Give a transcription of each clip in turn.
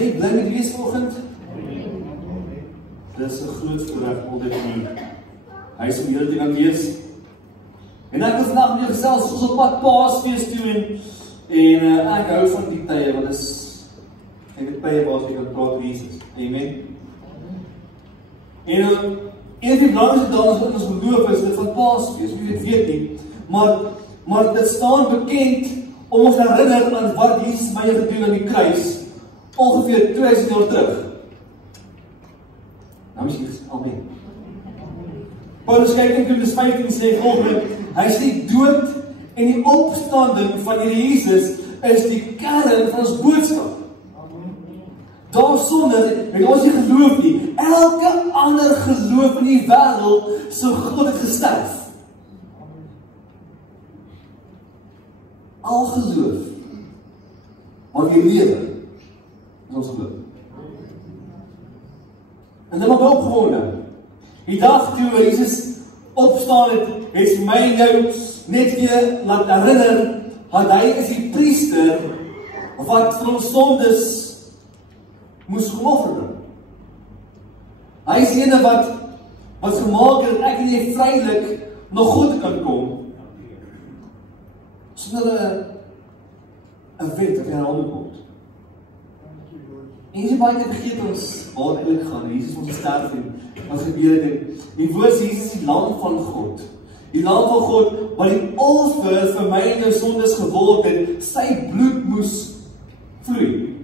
jy bly met wees vanoggend? Dit is 'n groot voorreg altyd nie. Hy is om hele ding wees. En ek wil vandag met jou gesels ons op pad Paasfees toe en ek hou van die tye want ek het tye waar jy kan praat oor Jesus. Amen. En een van die belangrikste dae in ons geloof is dit van Paasfees. Wie weet nie, maar dit staan bekend om ons herinner aan wat Jesus my gedoen aan die kruis ongeveer 2000 jaar terug. Nou is dit amen. Paulus kyk in Korintiërs 15 sê volgende: hy is die dood en die opstanding van die Jesus is die kern van ons boodskap. Daarsonder het ons nie geloof nie. Elke ander geloof in die wêreld sou God het gesterf. Al geloof, maar die lewe is ons geloof. En dan maak opgewonde. Die dag toe Jesus opstaan het vir my en jou net weer laat herinner dat hy is die priester wat vir ons sondes moes geoffer bring. Hy is die ene wat gemaak het dat ek en jy vrylik na God kan kom sonder 'n wet of herhaling word. En jy baie te vergeet ons waar eintlik gaan. Jesus ons sterf en wat gebeur het. Die woord Jesus is die lam van God. Die lam van God wat die offer vir my en jou sondes geword het, sy bloed moes vloei.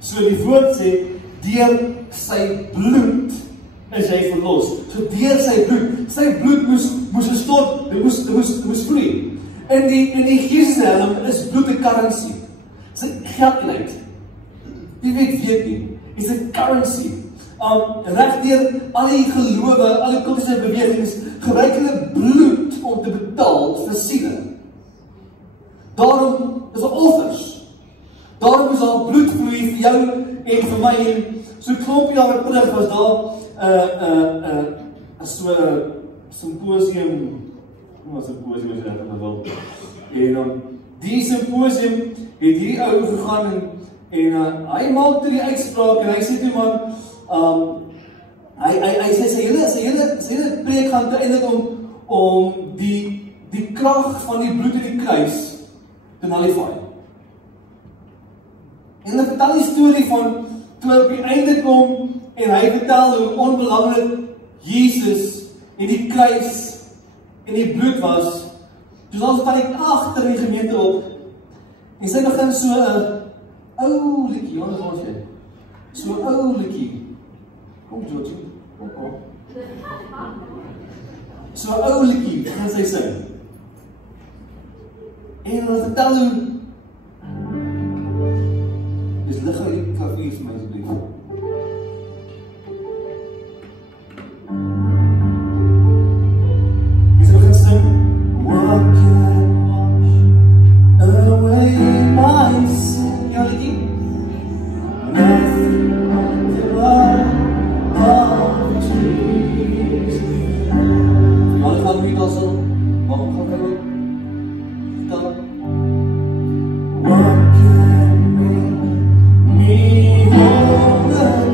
So die woord sê, deur sy bloed is hy verlos. So deur sy bloed moes gestort, dit moes vloei. In die geestelike is bloed 'n currency. Sy geldeenheid. Wie weet nie, is 'n currency. Regdeur al die gelowe, al die kultiese bewegings gebruik hulle bloed om te betaal vir siele. Daarom is daar offers. Daarom is daar bloed vloei vir jou en vir my. En so klompie jare terug was daar so 'n symposium, as ek wil. En die symposium het hierdie ou gegaan en hy maak toe die uitspraak en hy sê toe man, hy sê sy hele preek gaan toe eintlik om die krag van die bloed in die kruis te nullify. En hy vertel die storie van toe hy op die einde kom en hy vertel hoe onbelangrik Jesus en die kruis en die bloed was. Dus ons staan ek agter in die gemeente op en sy begin so 'n ou liedjie, wat was jy? So 'n ou liedjie. Kom Georgie, kom. So 'n ou liedjie, gaan sy sing. En hulle vertel hoe dis lig uit die klavier vir my asseblief. Dis begin sing. What can wash away my sin? Ja, liedjie. Nothing but the blood of Jesus. Ja, ek gaan weer also. Wat gaan ek doen? Dan. What can make me whole?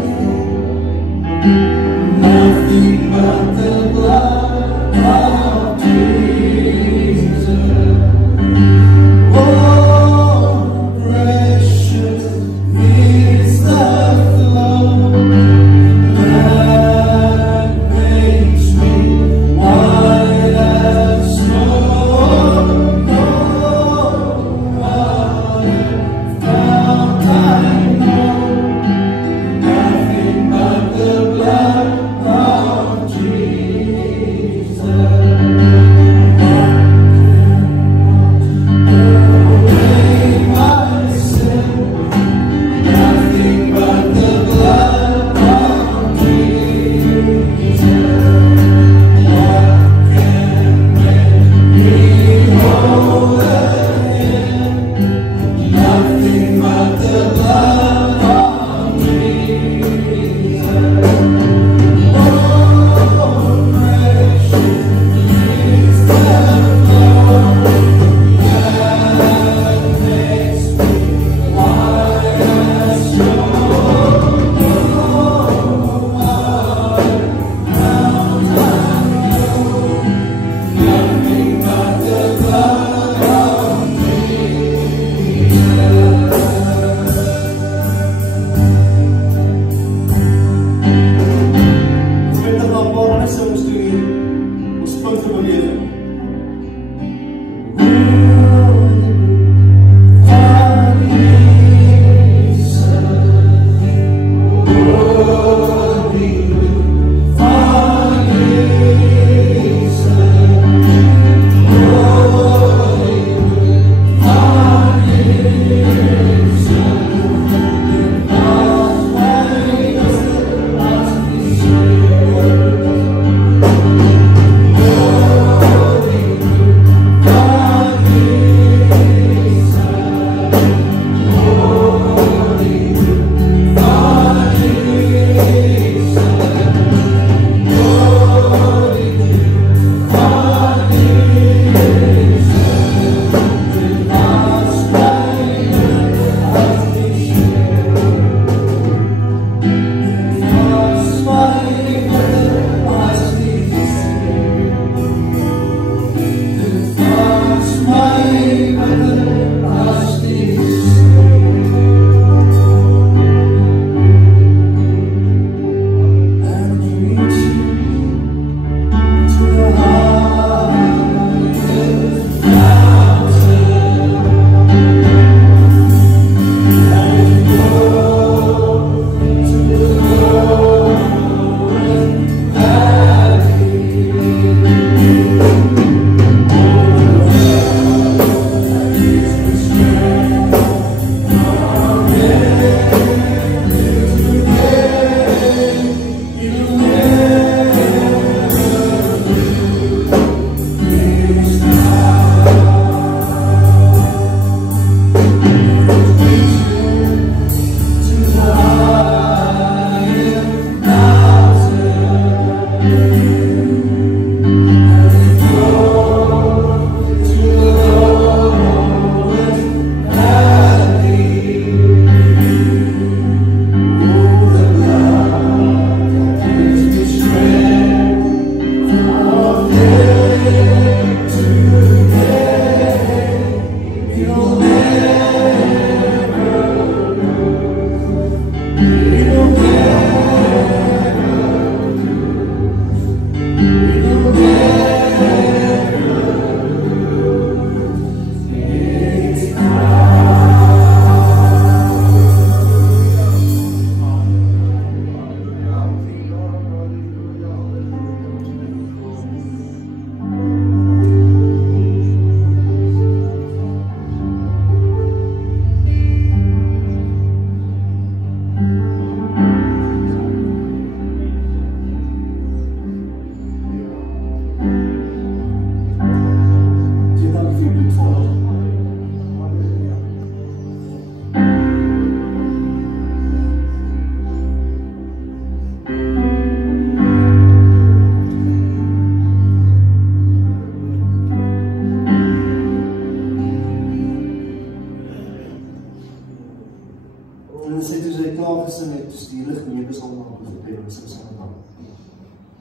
klaar gesing het, dus die lig nie is allemaal op die vertel, en sy sing dan.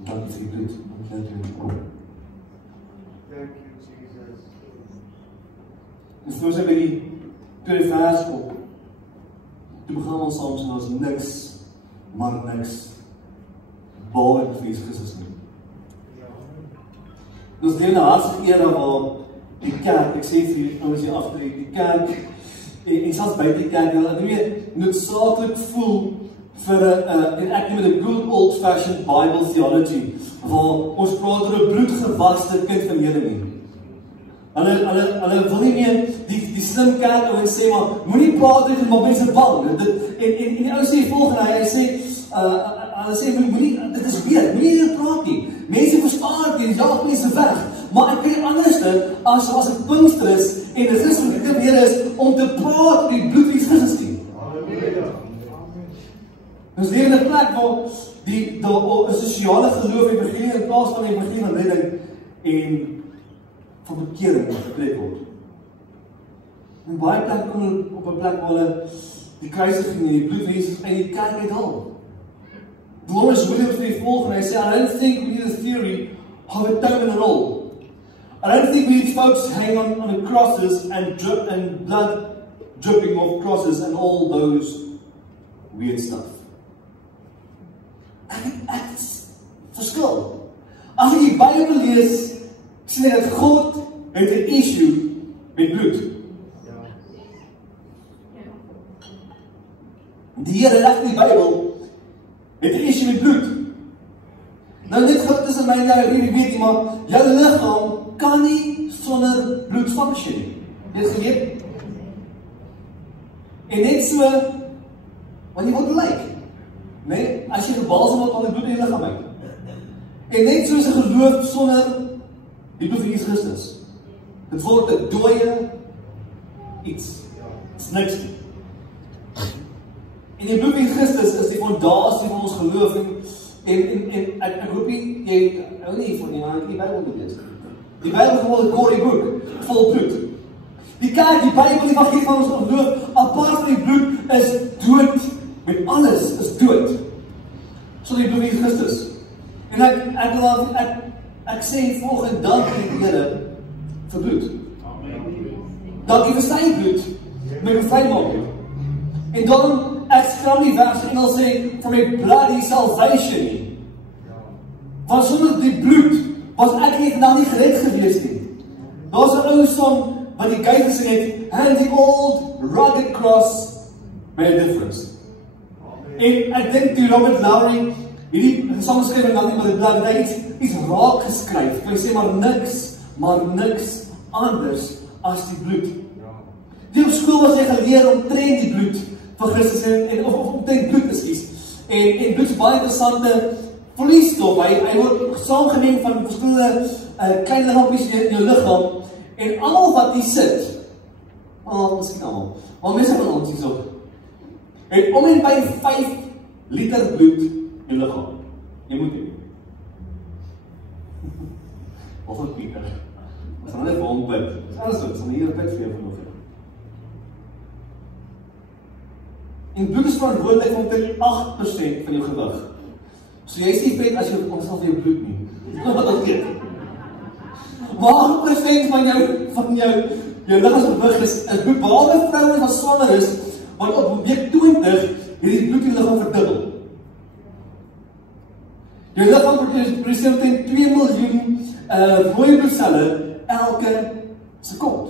Dankie vir die bloed, dankie vir die bloed. Thank you, Jesus. En voor sy by die tweede vers op, toe begin ons saam sing, as niks, maar niks, behalwe vir Jesus Christus nie. Ons leef in 'n hartstikke era waar die kerk, ek sê vir die ouens hier agter, die kerk, en selfs buite die kerk, hulle weet, noodsaaklik voel vir en ek noem dit 'n good old-fashioned Bible theology, waar ons praat oor 'n bloedgewaste kind van Here nie. Hulle wil nie meer die slim kerk en sê, maar moenie praat oor dit, maar mense bang. En die ou sê volgende, hy sê, hulle sê, moenie, dit is weer, moenie hier praat nie. Mense verstaan dit, jaag mense weg. Maar ek weet anderste, as ek Pinkster is, en die Christelike weer is, om te praat oor die bloed van Christus nie. Ons leef in 'n plek waar daar 'n sosiale geloof evangelie in plaas van die evangelie van redding en van bekering gepreek word. En baie plek kom op 'n plek waar hulle die kruisiging en die bloed van Jesus uit die kerk uithaal. Lawrence Williams vir die volgende, hy sê, I don't think we need a theory of atonement at all. I don't think we need folks hang on the crosses and blood dripping off crosses and all those weird stuff. Ek verskil. As jy die Bybel lees, sê dat God het 'n issue met bloed. Die Here reg in die Bybel het 'n issue met bloed. Nou net gou tussen my en jou, ek weet nie, maar jou liggaam kan nie sonder bloed function nie. Jy het geweet? En net so, want jy word lyk. Nee, as jy gebalsem word, al die bloed in die liggaam uit. En net soos 'n geloof sonder die bloed van Jesus Christus. Dit word 'n dooie iets. Dit's niks nie. En die bloed van Christus is die fondasie van ons geloof en ek hoop jy hou nie van nie, maar ek die Bybel gelees. Die Bybel is 'n gory boek, vol bloed. Die kerk, die Bybel, die evangelie van ons geloof, apart van die bloed, is dood. Met alles is dood. So die bloed van Christus. En ek sê volgende dankie die Here vir bloed. Dankie vir sy bloed, met bevrymaking. En dan ek skram die vers en Engels sê, from a bloody salvation nie. Want sonder die bloed, was ek nie vandag nie gered gewees nie. Daar's 'n ou song, wat die guy gesing het, and the old rugged cross made a difference. En ek dink die Robert Lowry, hierdie song skryf en dan nie, maar dit het iets raak geskryf. Hy sê maar niks anders as die bloed. Die op school was jy geleer om train die bloed van Christus of omtrent bloed ekskuus. En bloed is baie interessante vloeistof. Hy word saamgeneem van verskillende klein liggaampies in jou liggaam en almal wat hier sit. Miskien almal. Maar mense van ons hierso. Het om en by 5 liter bloed in jou liggaam. Jy moet nie. Of wat Pieter. Ons gaan net vir hom bid. Dis alles wat ons hier bid vir jou vanoggend. En bloed is verantwoordelik vir omtrent 8% van jou gewig. So jy is nie vet as jy omsal vir jou bloed nie. Wat ek weet. Maar 8% van jou liggaamsgewig is bloed. Behalwe vrouens wat swanger is, want op week 20 het die bloed in die liggaam verdubbel. Jou liggaam produseer omtrent 2 miljoen rooi bloedselle elke sekond.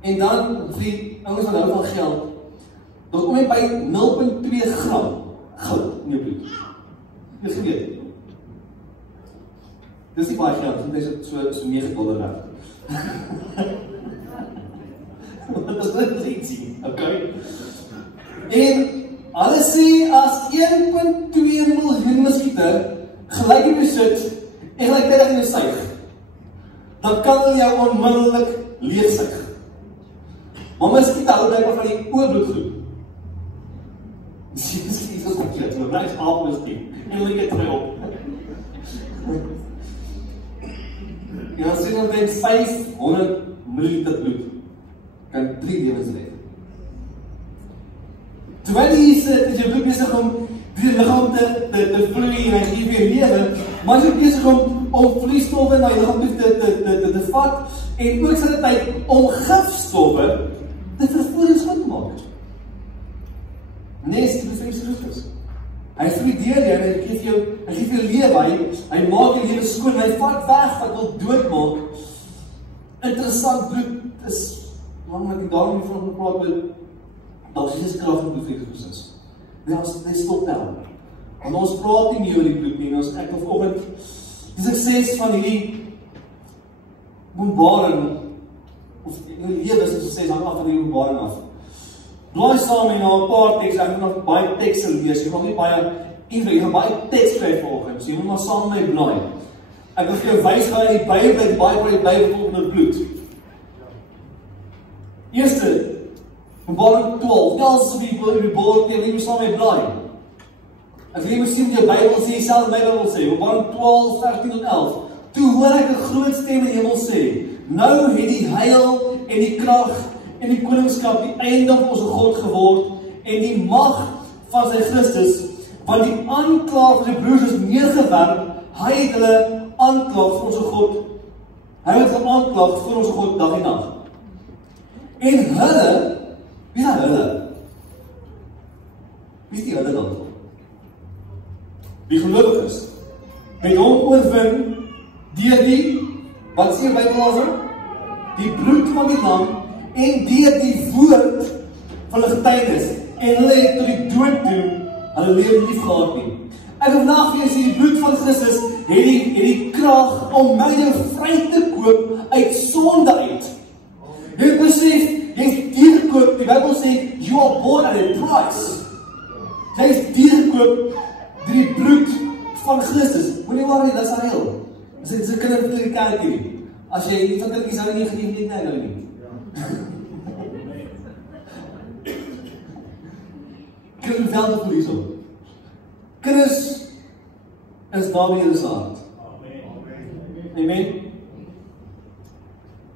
En dan, die ouens van hou van geld, dan kom jy by 0,2 gram goud in jou bloed. Dis geweet. Dis nie baie geld, want dit is so $9 werd. Dat is net ietsie, okay? En hulle sê as 1,2 miljoen muskiete gelyk in besit en gelyktydig in jou suig, dan kan hulle jou onmiddellik leegsuig. Maar muskiete hou blijkbaar van die oorbloedgroep. Dis nie so kompleet, maar blijf aap muskiet. En lyk het my op. En dan sê dan 500 milliliter bloed kan 3 lewens red. Terwyl jy sit, is jou bloed besig om die liggaam te vloei en hy gee weer lewe, maar jy is besig om vloeistowwe na die liggaam toe te vat en ook sy tyd om gifstowwe te vervoer en skoon te maak. Nee, dit is Christus. Hy vloei deur jou en hy gee vir jou lewe, hy maak jou lewe skoon, hy vat weg wat wil doodmaak. Interessant, bloed is, man, wat ek daarom nie van gepraat met, dat Jesus krag in bloed vir Christus. Dit stop nou. Want ons praat nie meer oor die bloed nie, ons ek vanoggend die sukses van hierdie openbaring, of die lewe is 'n sukses hang af van die openbaring af. Blaai saam en na 'n paar teks, ek moet nog baie tekste lees, jy gaan nie baie jy gaan baie teks kry vanoggend, so jy moet maar saam met my blaai. Ek wil vir jou wys gaan in die Bybel, baie van die Bybel volg met bloed. Eerste, Openbaring 12, tel asseblief die bord teen, jy moet saam met my blaai. As jy moet sien jou Bybel sê, self my Bybel sê, Openbaring 12, 13 tot 11. Toe hoor ek 'n groot stem in die hemel sê, nou het die heil en die krag en die koningskap die eiendom van ons God geword en die mag van sy Christus, want die aanklaer van sy broers is neergewerp, hy het hulle aanklag vir ons God. Hy het hulle aanklag vir ons God dag en nag. En hulle, wie is hulle? Wie is die hulle dan? Wie gelowig is, het hom oorwin deur die, wat sê die Bybel as die bloed van die lam en deur die woord van hulle getuienis en hulle het tot die dood toe hulle lewe lief gehad nie. Ek wil vandag vir jou sê die bloed van Christus het die krag om my vry te koop uit sonde uit. Jy besef, jy is diergekoop, die Bybel sê you are bought at a price. Jy is diergekoop deur die bloed van Christus. Moenie worry, dis heil. Dis 'n kindertjie in die kerk hier. As jy nie van kindertjies hou nie, geniet net nou nie. Kinders wel te verlies op. Kinders is naby in die hart. Amen.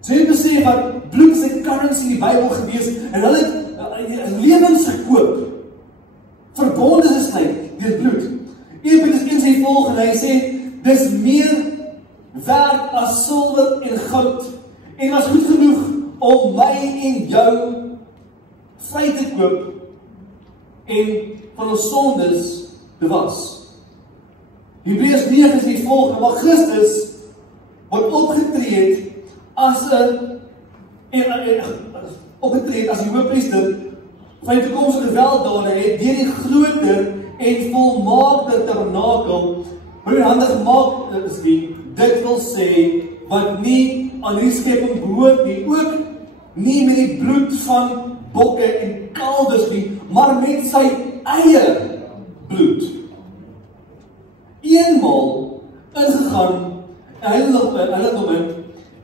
So jy besef wat bloed is 'n currency in die Bybel gewees en hulle het lewens gekoop. Verbonde is net deur bloed. Petrus in sy volgende, hy sê, dis meer werd as silwer en goud en was goed genoeg om my en jou vry te koop en van ons sondes te was. Hebreërs 9 is die volgende, maar Christus wat opgetree het as die hoëpriester van die toekomstige weldaden het deur die groter en volmaakte tabernakel hande gemaak is dit wil sê wat nie aan die skepping behoort nie, ook nie met die bloed van bokke en kalwes nie, maar met sy eie bloed. Eenmaal ingegaan heiligdom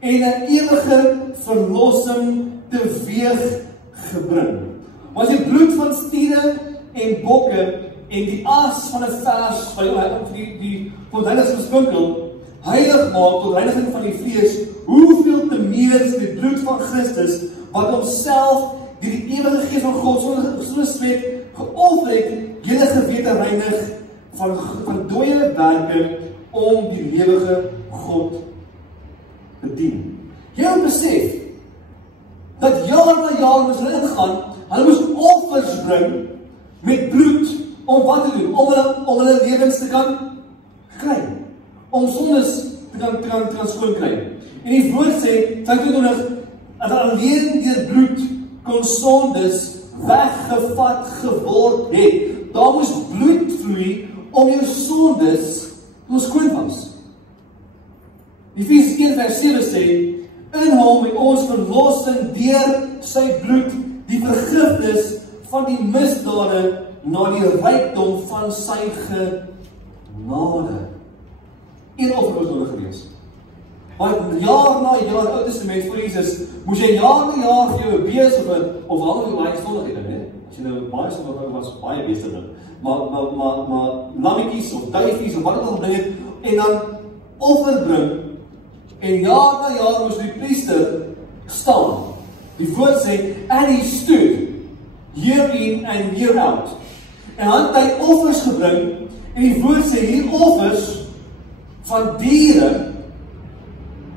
en 'n ewige verlossing teweeg gebring. Was die bloed van stiere en bokke en die as van 'n vers by die heilig gesprinkel heilig maak tot reiniging van die vlees, hoeveel te meer is die bloed van Christus wat homself deur die ewige Gees van God so sweet geoffer het, julle gewete reinig van dooie werke om die lewige God te dien. Jy moet besef dat jaar na jaar moes hulle ingaan, hulle moes offers bring met bloed om wat te doen? Om hulle lewens te kan kry. Om sondes te kan skoon kry. En die woord sê, dat alleen deur bloed kon sondes weggevat geword het. Daar moes bloed vloei om jou sondes te skoon was. Efesiërs 1 vers 7 sê, in hom het ons verlossing deur sy bloed, die vergifnis van die misdade na die rykdom van sy genade. Een offer was nodig gewees. Want jaar na jaar, Ou Testament voor Jesus, moes jy jaar na jaar vir jou 'n bees of al die baie sondig het, hè? As jy nou baie sondig was, baie beeste dan. Maar lammetjies of duifies of wat ook al gebring het en dan offer bring. En jaar na jaar moes die priester staan. Die woord sê, and he stood year in and year out. En had hy offers gebring, en die woord sê, hier offers van diere,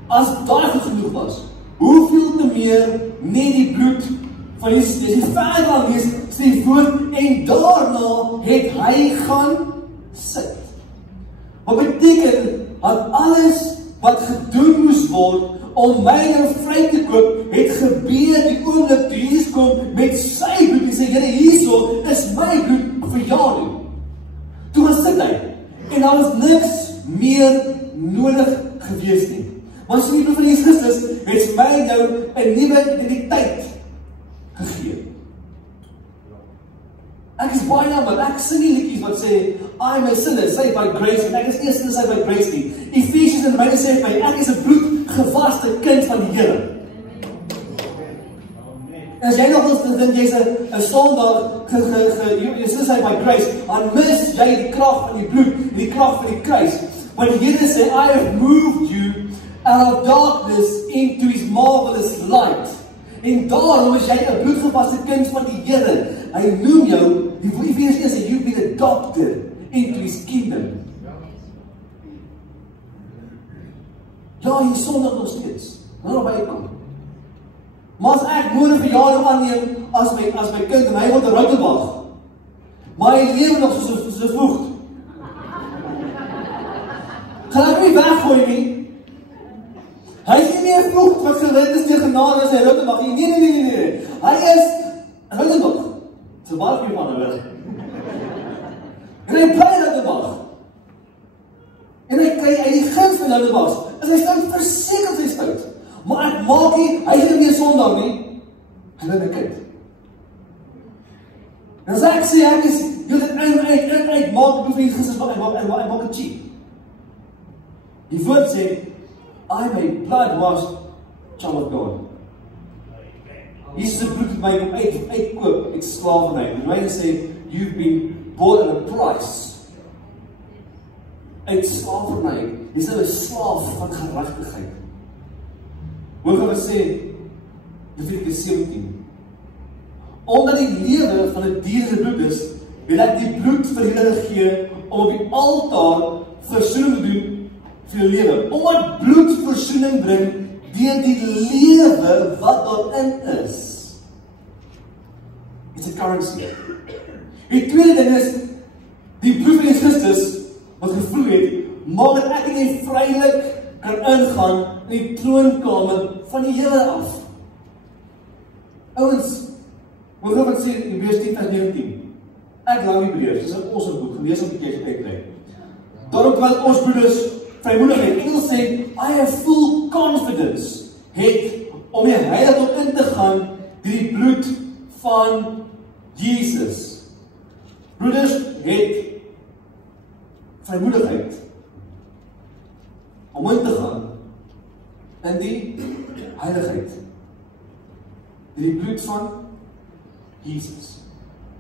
as daai goed genoeg was, hoeveel te meer net die bloed van Jesus. As jy verder aan lees, sê die woord, en daarna het hy gaan sit. Wat beteken, dat alles wat gedoen moes word, om my nou vry te koop, het gebeur die oomblik toe Jesus kom met sy bloed, en sê, Here, hierso is my bloed vir jou nie. Toe gaan sit hy, en daar was niks meer nodig gewees nie. Maar so die bloed van Jesus Christus het my nou 'n nuwe identiteit gegee. Ek is baie jammer, ek sing nie liedjies wat sê, I am a sinner, saved by grace, en ek is nie 'n sinner saved by grace nie. Ephesians en Romeine sê vir my, ek is 'n bloedgewaste kind van die Here. En as jy nog eens dink jy's 'n sondaar, jy is saved by grace, dan mis jy die krag van die bloed, en die krag van die kruis. Want die Here sê, I have moved you out of darkness into his marvelous light. En daarom is jy 'n bloedgewaste kind van die Here. Hy noem jou, die Efesiërs sê, you've been adopted into his kingdom. Ja, jy sondig nog steeds. Nou by jy kom. Maar as ek nodig vir jou aanneem as my kind, en hy word 'n Rottenbach, maar hy lewe nog soos 'n voet. Gaan ek nie weggooi nie. Hy is nie meer voet wat gered is deur genade as hy Rottenbach. Nee. Hy is Rottenbach. So baie vir man hulle. En hy bly Rottenbach. En hy kry uit die guns van Rottenbach. Is hy stout verseker sy stout. Maar ek maak nie, hy is nie meer sondag nie. Hy is my kind. En as ek sê, ek is, jy dit uit, maak die vriend Christus, ek maak het cheap. Die woord sê, I am a blood-washed child of God. Jesus se bloed het my kom uitkoop, uit slavernij. En Romeine sê, you've been bought at a price. Uit slavernij. Jy is nou 'n slaaf van geregtigheid. Hoor wat sê, Levitikus 17. Omdat die lewe van 'n dier se bloed is, wil ek die bloed vir julle gee, om op die altaar versoening te doen vir julle lewe. Omdat bloed versoening bring, deur die lewe wat daarin is. It's a currency. Die tweede ding is, die bloed van Jesus Christus, wat gevloei het, maak dat ek nie vrylik kan ingaan in die troonkamer van die Here af. Ouens, hoor wat sê Hebreërs 10:19. Ek glo Hebreërs, dis 'n awesome boek, gelees op die kerk uitkry. Daarom terwyl ons broeders vrymoedigheid, Engels sê, I have full confidence, het om die heiligdom in te gaan deur die bloed van Jesus. Broeders het vrymoedigheid om in te gaan in die heiligheid. Die bloed van Jesus.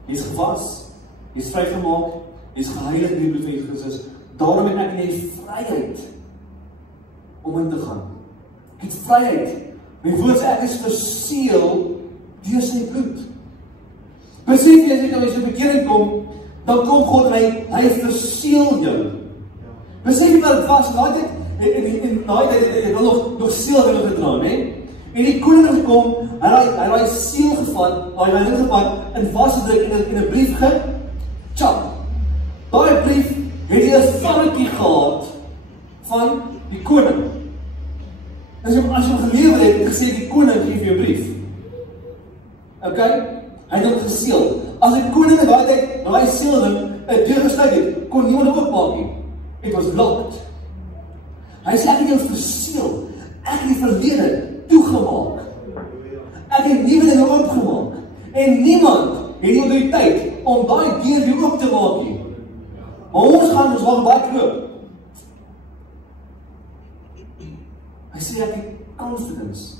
Hy is gewas, hy is vrygemaak, hy is geheilig deur die bloed van Jesus Christus. Daarom het ek die vryheid om in te gaan. Ek het vryheid. My woord sê ek is verseël deur sy bloed. Besef jy as jy so bekering kom, dan kom God en hy verseël jou. Besef jy wat het was, en daai tyd het hy nog seelringe gedra, né? En die koning gekom, hy het seel gevat, hy het gevat, en vasgedruk in 'n brief gechap. Daai brief het hy 'n varretjie gehad van die koning. As jy hom gelewer het en gesê die koning gee vir jou brief. Okay? Hy het hom geseël. As die koning in daai tyd daai seelding 'n deur gesluit het, kon niemand oopmaak nie. It was locked. Hy sê ek het jou verseël. Ek het die verlede toegemaak. Ek het nuwe dinge oopgemaak. En niemand het die autoriteit om daai deur weer oop te maak nie. Maar ons gaan baie knoop. Hy sê ek het confidence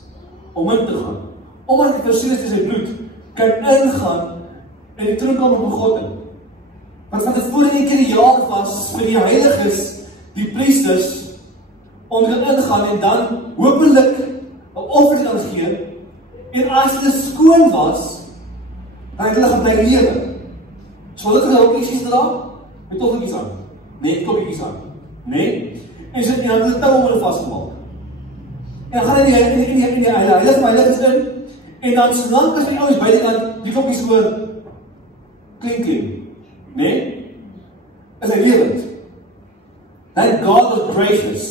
om in te gaan. Omdat ek verseël is deur sy bloed, kan ingaan in die troonkamer van God in. Wat van tevore een keer 'n jaar was vir die heiliges, die priesters, om te ingaan en dan hopelik 'n offer te gee. En as hulle skoon was, Dan het hulle gaan bly lewe. So hulle het ook ietjies dra, met toffeltjies aan. Nee, koppietjies aan. Nee? En so dan hulle tou om hulle vasgemaak. En dan gaan hy in die heilig is in, en dan solank as die ouens buitekant die koppies hoor klink. Nee? Is hy lewend. That God was gracious.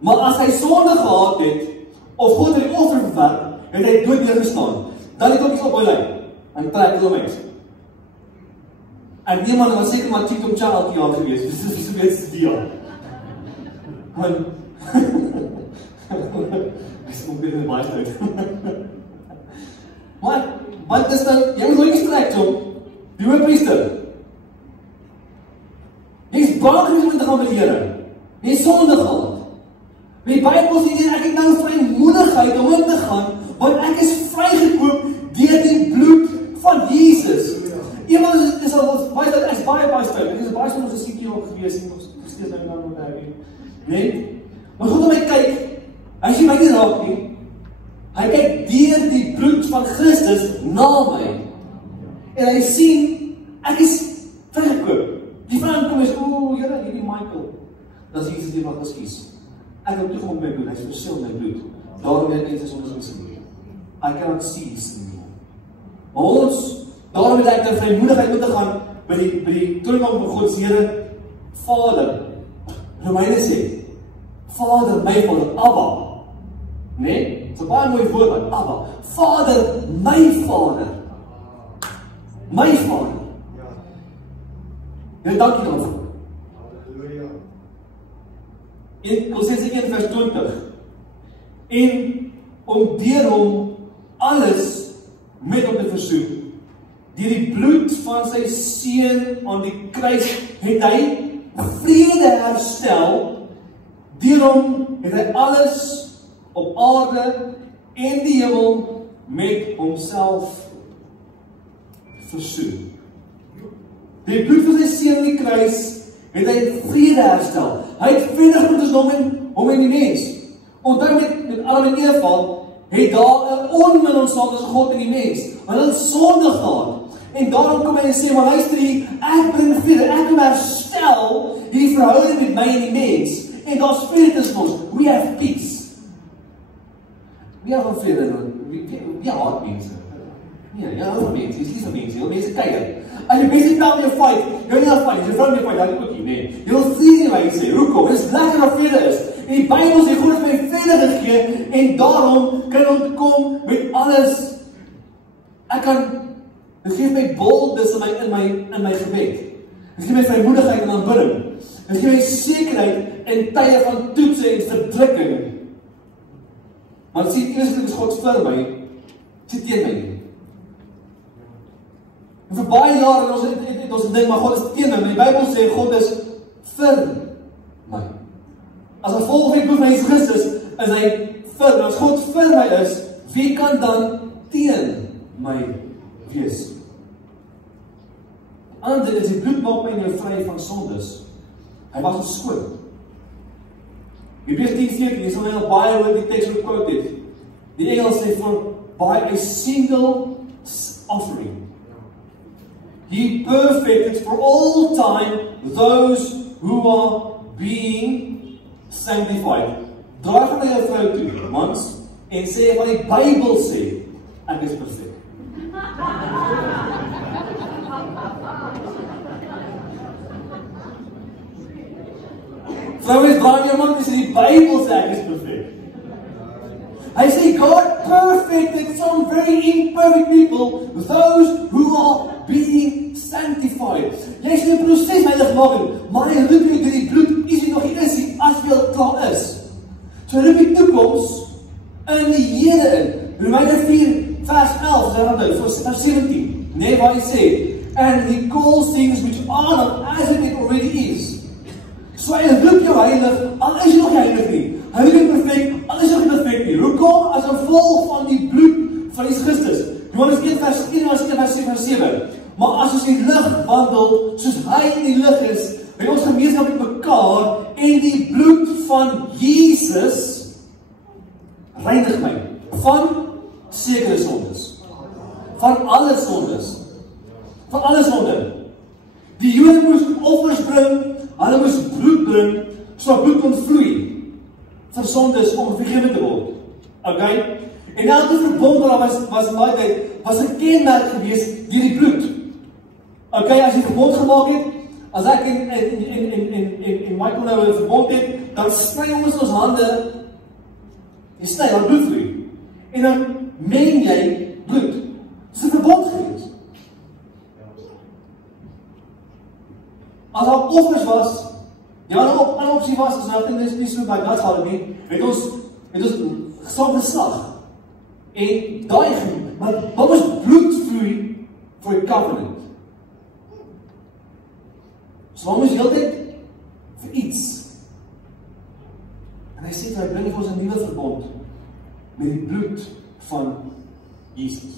Maar as hy sonde gehad het, of God het die offer verwerp, het hy dood neergestaan. Dan het ook iets op hy lei. En trek hom uit. En niemand was seker maar Tito Mchana elke jaar gewees. Dis is so weet die jaar. Want hy sê ook dit in baie tyd. Maar dis nou, jy moet nooit gestrek, Tom. Die hoofpriester. Jy is bang genoeg om te gaan met die Here. Jy is sonde gehad. Die Bybel sê, ek het nou vrymoedigheid om in te gaan, want ek is vrygekoop deur die bloed van Jesus. Iemand is al baie stout. Ek is baie stout as 'n siekie op gewees en nog steeds nou met hy. Nee? Maar God om my kyk, hy sien my nie raak nie. Hy kyk deur die bloed van Christus na my. En hy sien, ek is vrygekoop. Die vrou kom is, Here, hierdie Michael. Dat is Jesus die wat ons kies. Ek heb toegekom met my bloed, hy is versil my bloed. Daarom het ek sonde gesien. I cannot see his sin. Maar daarom het ek nou vrymoedigheid moet te gaan by die toonbank van God se Here, Vader. Romeine sê, Vader, my Vader, Abba. Nee, het is 'n baie mooi woord, Abba. Vader, my Vader. My Vader. En dankie daarvoor. Halleluja. In Kolossense 1 vers 20. En om deur hom alles met hom te versoen. Deur die bloed van sy seun aan die kruis het hy vrede herstel. Deur hom het hy alles op aarde en die hemel met homself versoen. Die bloed van sy seun aan die kruis het hy vrede herstel. Hy het vrede met ons hom en die mens. Onthou met Adam en Eva het daar 'n onmin ontstaan tussen God en die mens. Hulle het sonde gehad. En daarom kom hy en sê, maar luister hier, ek bring vrede, ek kom herstel die verhouding met my en die mens. En daar's vrede tussen ons. We have peace. Wie hou van vrede? Wie haat mense? Nee, jy hou van mense, jy is nie van mense, jy wil mense kuier. As jy basies nou mee fight, jy wil nie fight, jy vrou mee fight, dan ook nie, nee. Jy wil vrede my sê, hoekom? Dit is lekker dat vrede is. En die Bybel sê, God het my vrede gegee, en daarom kan ontkom met alles. Dit geef my boldness in my gebed. Dit geef my vrymoedigheid in aanbidding. Dit geef my sekerheid in tye van toetse en verdrukking. Maar sien, eerstens is God vir my, sê teen my nie. En vir baie jare het ons dink, maar God is teen my. Maar die Bybel sê, God is vir my. As gevolg van die bloed van Jesus Christus, is hy vir my. As God vir my is, wie kan dan teen my wees? Ander ding is, die bloed maak my nou vry van sondes. Hy was geskoon. Hebreërs 10:14, jy sal nou baie oor die teks quote het. Die Engels sê, for by a single offering. He perfected for all time those who are being sanctified. Draai van jou vrou toe, mans, en sê wat die Bybel sê, ek is perfek. Vrouens, draai jou man, en sê die Bybel sê ek is perfek. I say God perfected some very imperfect people, those who are being sanctified. Jy is in 'n proses heiligmaking, maar hy roep jou deur die bloed, is jy nog nie is nie, as jy al klaar is. So roep die toekoms in die Here in. Romeine 4 vers 11, vers 17, nee, waar hy sê, and he calls things which are not as it already is. So hy roep jou heilig, al is jy nog nie heilig nie. Hy roep jou perfek, al is jy nog nie perfek nie. Hoekom? As gevolg van die bloed van Jesus Christus. Johannes 1 vers 7. Maar as ons in die lig wandel, soos hy in die lig is, by ons gemeenskap met mekaar, en die bloed van Jesus reinig my van sekere sondes. van alle sondes. Van alle sonde. Die Jode moes offers bring, hulle moes bloed bring, so bloed kon vloei vir sondes om vergewe te word. Okay? En elke verbond wat was in daai tyd, was 'n kenmerk gewees deur die bloed. Okay, as jy verbond gemaak het, as ek en Michael nou 'n verbond het, dan sny ons hande, jy sny, dan bloed vloei. En dan meng jy bloed. Dit is 'n verbond gewees. As daar offers was, die ander opsie was, as nou dit is nie so by dat gehad nie, het ons gesaam geslag. En daai, maar wat was bloed vloei vir die covenant? So wat was heeltyd vir iets. En hy sê, hy bring vir ons 'n nuwe verbond met die bloed van Jesus.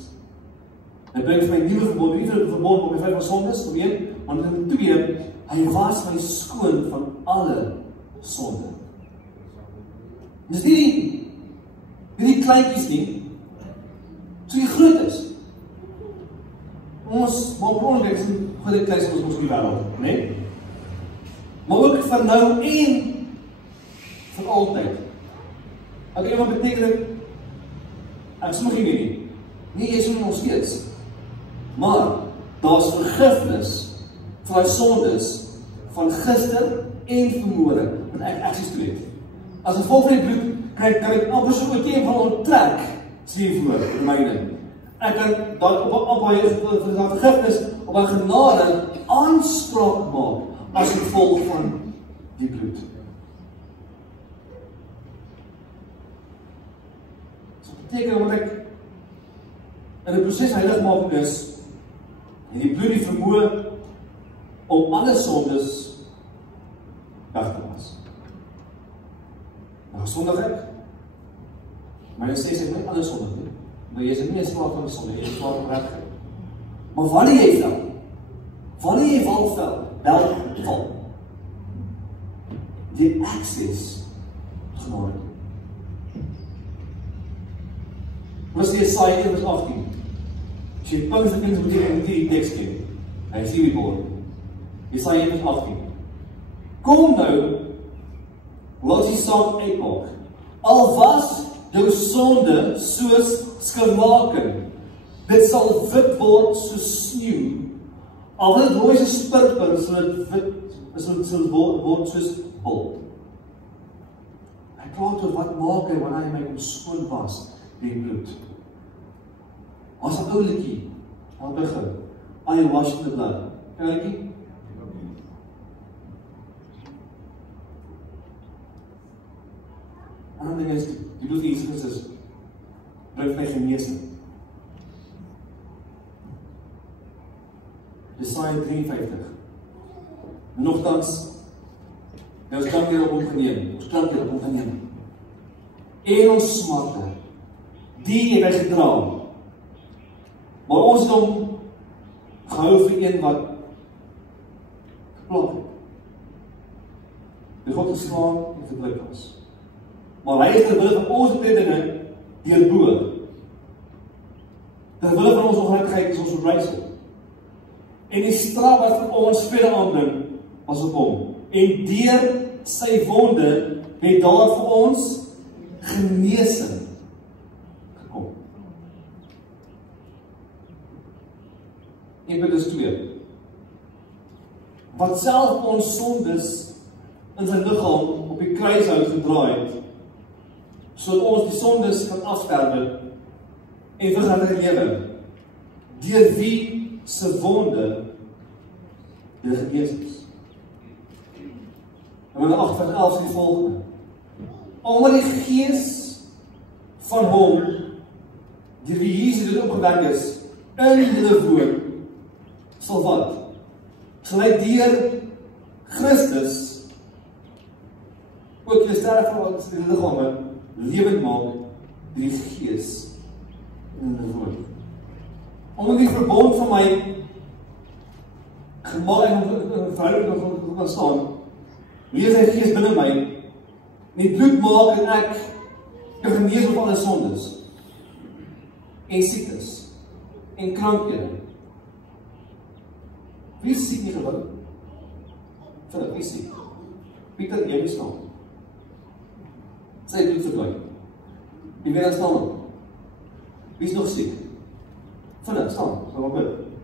Hy bring vir my 'n nuwe verbond, nie vir 'n verbond op die feit van sondes, om een, want in twee, hy was my skoon van alle sonde. Dis nie die kleintjies nie, so die groot is. Ons, maar belangrijk is die groot kleintjies ons die wêreld, nee? Maar ook vir nou en vir altyd. Okay, wat beteken dit? Ek sommig nie. Nie, jy sommig nog steeds. Maar, daar is vergifnis vir die sondes van gister en vanmôre, wat ek aksies toe het. As gevolg van die bloed, kan ek amper so 'n keer van onttrek, sê voor, in myne. Ek kan dat op vergifnis, op 'n genade, aanspraak maak, as gevolg van die bloed. So beteken wat ek in 'n proses heiligmaking is, en die bloed die vermoë om alle sondes weg te was. Nou sondig ek, maar jy sê nie alle sondig nie, maar jy is nie 'n slaaf van die sonde, jy is slaaf van regheid. Maar wanneer jy val, die access genade. Wat sê Jesaja 1 vers 18? As jy punt vir kinders moet jy die tekst ken. Hy sê die woord. Jesaja 1 vers 18. Kom nou, laat jy saam uitmaak. Al was jou sonde soos skerlaken, dit sal wit word soos sneeu. Al wil dit rooi soos purper, sal dit wit word soos wol. Hy praat oor wat maak hy wanneer hy my kom skoon was die bloed. As 'n ou liedjie, al begin, I wash in the blood. Ken jy dit? En dan ding is, die bloed van Jesus Christus bring my genesing. Jesaja 53. Nogtans, ons klank hier op hom geneem. En ons smarte, die het hy gedra. Maar ons het hom gehou vir een wat geplaag het. Die God geslaan en verdruk was. Maar hy is terwille van ons oortredinge deurboor. Terwille van ons ongeregtigheid is ons verbrysel. En die straf wat vir ons vrede aanbring, was op hom. En deur sy wonde het daar vir ons genesing gekom. 1 Petrus 2. Wat self ons sondes in sy liggaam op die kruishout gedraai het, sodat ons die sondes kan afsterwe en vir hulle lewe, deur wie se wonde deur genees is. En 8 vers 11 sê die volgende. Omdat die gees van hom, deur wie Jesus dit opgewek is, in julle woon, sal wat? Sal hy deur Christus ook julle sterwe van die liggame lewend maak deur die gees in julle woon. Omdat die verbond van my gemaak en verhouding kan staan, wie is sy gees binne my, en die bloed maak en ek genees op alle sondes en siektes. en krankhede. Wie is siek nie gewin? Philip, wie is siek? Pieter, jy moet staan. Sy het bloed verkry. Wie wil dan staan? Wie is nog siek? Philip, staan, sal maar bid.